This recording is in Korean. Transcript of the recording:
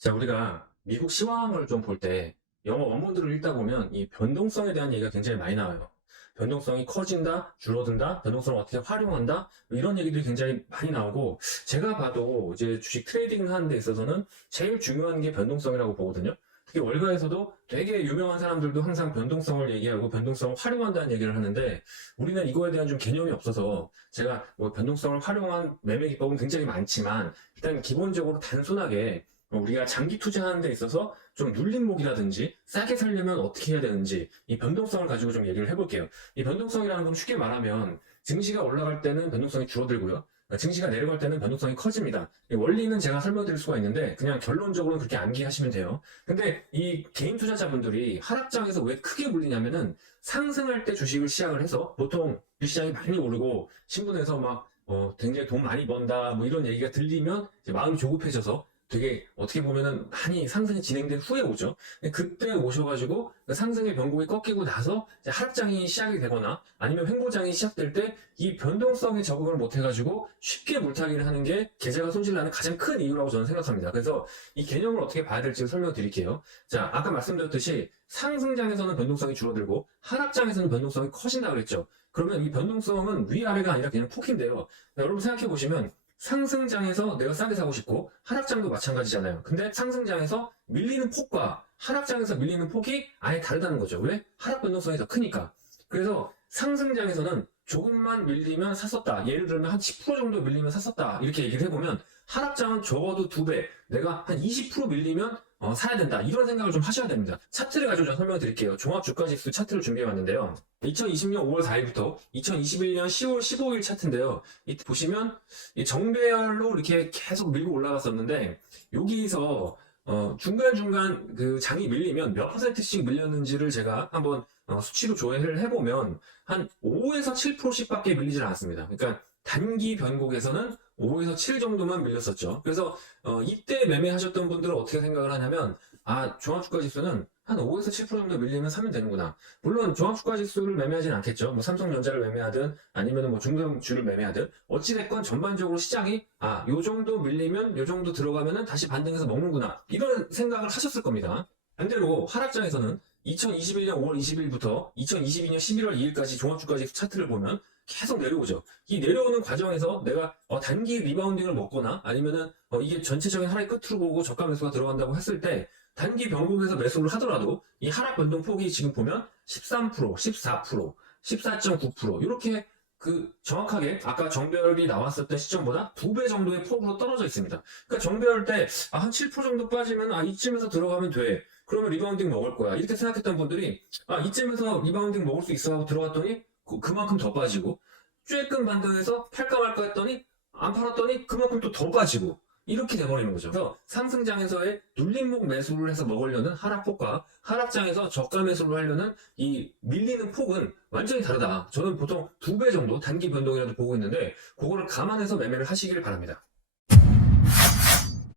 자, 우리가 미국 시황을 좀 볼 때 영어 원문들을 읽다 보면 이 변동성에 대한 얘기가 굉장히 많이 나와요. 변동성이 커진다, 줄어든다, 변동성을 어떻게 활용한다, 뭐 이런 얘기들이 굉장히 많이 나오고, 제가 봐도 이제 주식 트레이딩 하는 데 있어서는 제일 중요한 게 변동성이라고 보거든요. 특히 월가에서도 되게 유명한 사람들도 항상 변동성을 얘기하고 변동성을 활용한다는 얘기를 하는데, 우리는 이거에 대한 좀 개념이 없어서 제가 뭐 변동성을 활용한 매매 기법은 굉장히 많지만, 일단 기본적으로 단순하게 우리가 장기 투자하는 데 있어서 좀 눌림목이라든지 싸게 살려면 어떻게 해야 되는지 이 변동성을 가지고 좀 얘기를 해볼게요. 이 변동성이라는 건 쉽게 말하면 증시가 올라갈 때는 변동성이 줄어들고요. 증시가 내려갈 때는 변동성이 커집니다. 이 원리는 제가 설명드릴 수가 있는데 그냥 결론적으로는 그렇게 암기하시면 돼요. 근데 이 개인 투자자분들이 하락장에서 왜 크게 물리냐면은 상승할 때 주식을 시작을 해서 보통 주시장이 많이 오르고 신문에서 막 굉장히 돈 많이 번다 뭐 이런 얘기가 들리면 이제 마음이 조급해져서 되게 어떻게 보면은 많이 상승이 진행된 후에 오죠. 근데 그때 오셔가지고 그 상승의 변곡이 꺾이고 나서 이제 하락장이 시작이 되거나 아니면 횡보장이 시작될 때 이 변동성에 적응을 못해가지고 쉽게 물타기를 하는 게 계좌가 손실나는 가장 큰 이유라고 저는 생각합니다. 그래서 이 개념을 어떻게 봐야 될지 설명드릴게요. 자, 아까 말씀드렸듯이 상승장에서는 변동성이 줄어들고 하락장에서는 변동성이 커진다고 그랬죠. 그러면 이 변동성은 위아래가 아니라 그냥 폭인데요. 여러분 생각해 보시면 상승장에서 내가 싸게 사고 싶고 하락장도 마찬가지잖아요. 근데 상승장에서 밀리는 폭과 하락장에서 밀리는 폭이 아예 다르다는 거죠. 왜? 하락 변동성이 더 크니까. 그래서 상승장에서는 조금만 밀리면 샀었다. 예를 들면 한 10% 정도 밀리면 샀었다. 이렇게 얘기를 해보면 하락장은 적어도 2배, 내가 한 20% 밀리면 사야 된다. 이런 생각을 좀 하셔야 됩니다. 차트를 가지고 좀 설명드릴게요. 종합주가지수 차트를 준비해봤는데요. 2020년 5월 4일부터 2021년 10월 15일 차트인데요. 이때 보시면 이 정배열로 이렇게 계속 밀고 올라갔었는데 여기서 중간중간 그 장이 밀리면 몇 %씩 밀렸는지를 제가 한번 수치로 조회를 해보면 한 5에서 7%씩밖에 밀리질 않았습니다. 그러니까 단기 변곡에서는 5에서 7 정도만 밀렸었죠. 그래서 이때 매매하셨던 분들은 어떻게 생각을 하냐면 종합주가지수는 한 5에서 7% 정도 밀리면 사면 되는구나. 물론 종합주가지수를 매매하진 않겠죠. 뭐 삼성전자를 매매하든 아니면 뭐 중성주를 매매하든 어찌됐건 전반적으로 시장이 요 정도 밀리면 요 정도 들어가면은 다시 반등해서 먹는구나. 이런 생각을 하셨을 겁니다. 반대로 하락장에서는 2021년 5월 20일부터 2022년 11월 2일까지 종합주가지수 차트를 보면 계속 내려오죠. 이 내려오는 과정에서 내가 단기 리바운딩을 먹거나 아니면은 이게 전체적인 하락의 끝으로 보고 저가 매수가 들어간다고 했을 때 단기 변곡에서 매수를 하더라도 이 하락 변동 폭이 지금 보면 13%, 14%, 14.9% 이렇게 그 정확하게 아까 정배열이 나왔었던 시점보다 2배 정도의 폭으로 떨어져 있습니다. 그러니까 정배열 때 한 7% 정도 빠지면 이쯤에서 들어가면 돼. 그러면 리바운딩 먹을 거야. 이렇게 생각했던 분들이 이쯤에서 리바운딩 먹을 수 있어 하고 들어갔더니 그만큼 더 빠지고 쬐끔 반등해서 팔까 말까 했더니 안 팔았더니 그만큼 또 더 빠지고 이렇게 돼버리는 거죠. 그래서 상승장에서의 눌림목 매수를 해서 먹으려는 하락폭과 하락장에서 저가 매수를 하려는 이 밀리는 폭은 완전히 다르다. 저는 보통 2배 정도 단기 변동이라도 보고 있는데 그거를 감안해서 매매를 하시길 바랍니다.